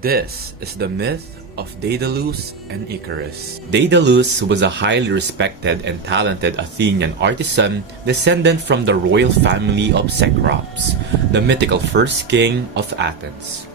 This is the myth of Daedalus and Icarus. Daedalus was a highly respected and talented Athenian artisan descendant from the royal family of Cecrops, the mythical first king of Athens.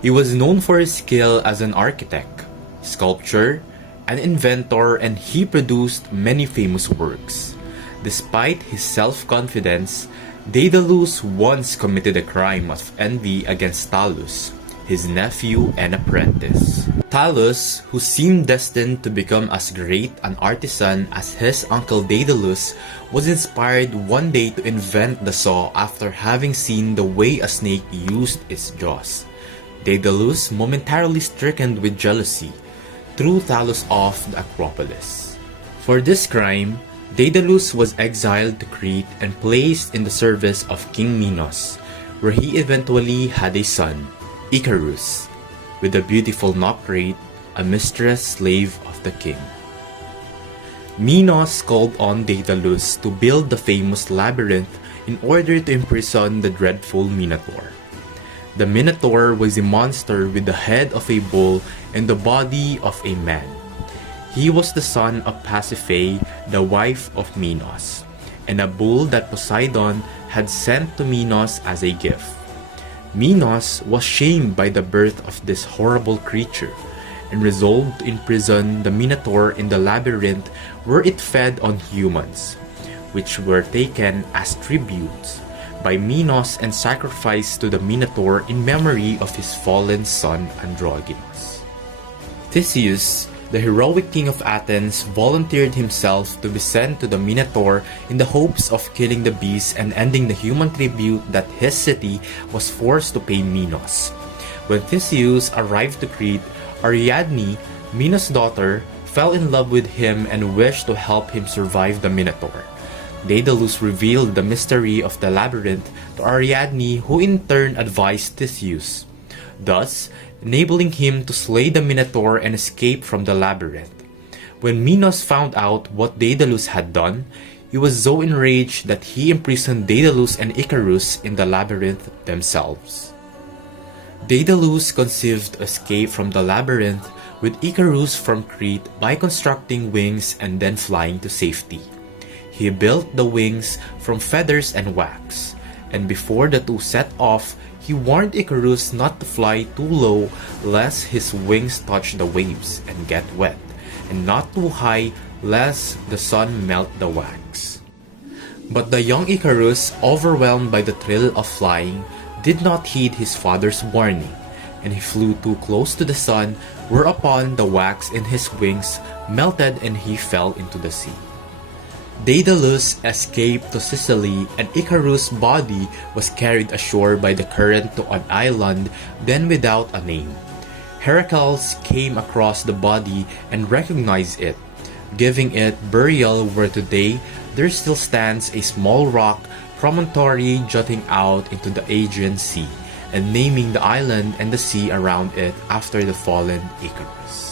He was known for his skill as an architect, sculptor, an inventor, and he produced many famous works. Despite his self-confidence, Daedalus once committed a crime of envy against Talus, his nephew and apprentice. Talus, who seemed destined to become as great an artisan as his uncle Daedalus, was inspired one day to invent the saw after having seen the way a snake used its jaws. Daedalus, momentarily stricken with jealousy, threw Talus off the Acropolis. For this crime, Daedalus was exiled to Crete and placed in the service of King Minos, where he eventually had a son, Icarus, with the beautiful Nocrate, a mistress slave of the king. Minos called on Daedalus to build the famous labyrinth in order to imprison the dreadful Minotaur. The Minotaur was a monster with the head of a bull and the body of a man. He was the son of Pasiphae, the wife of Minos, and a bull that Poseidon had sent to Minos as a gift. Minos was shamed by the birth of this horrible creature and resolved to imprison the Minotaur in the labyrinth where it fed on humans, which were taken as tributes by Minos and sacrificed to the Minotaur in memory of his fallen son Androgenes. Theseus, the heroic king of Athens, volunteered himself to be sent to the Minotaur in the hopes of killing the beast and ending the human tribute that his city was forced to pay Minos. When Theseus arrived to Crete, Ariadne, Minos' daughter, fell in love with him and wished to help him survive the Minotaur. Daedalus revealed the mystery of the labyrinth to Ariadne, who in turn advised Theseus, thus enabling him to slay the Minotaur and escape from the labyrinth. When Minos found out what Daedalus had done, he was so enraged that he imprisoned Daedalus and Icarus in the labyrinth themselves. Daedalus conceived escape from the labyrinth with Icarus from Crete by constructing wings and then flying to safety. He built the wings from feathers and wax, and before the two set off, he warned Icarus not to fly too low lest his wings touch the waves and get wet, and not too high lest the sun melt the wax. But the young Icarus, overwhelmed by the thrill of flying, did not heed his father's warning, and he flew too close to the sun, whereupon the wax in his wings melted and he fell into the sea. Daedalus escaped to Sicily, and Icarus' body was carried ashore by the current to an island then without a name. Heracles came across the body and recognized it, giving it burial where today there still stands a small rock promontory jutting out into the Aegean Sea, and naming the island and the sea around it after the fallen Icarus.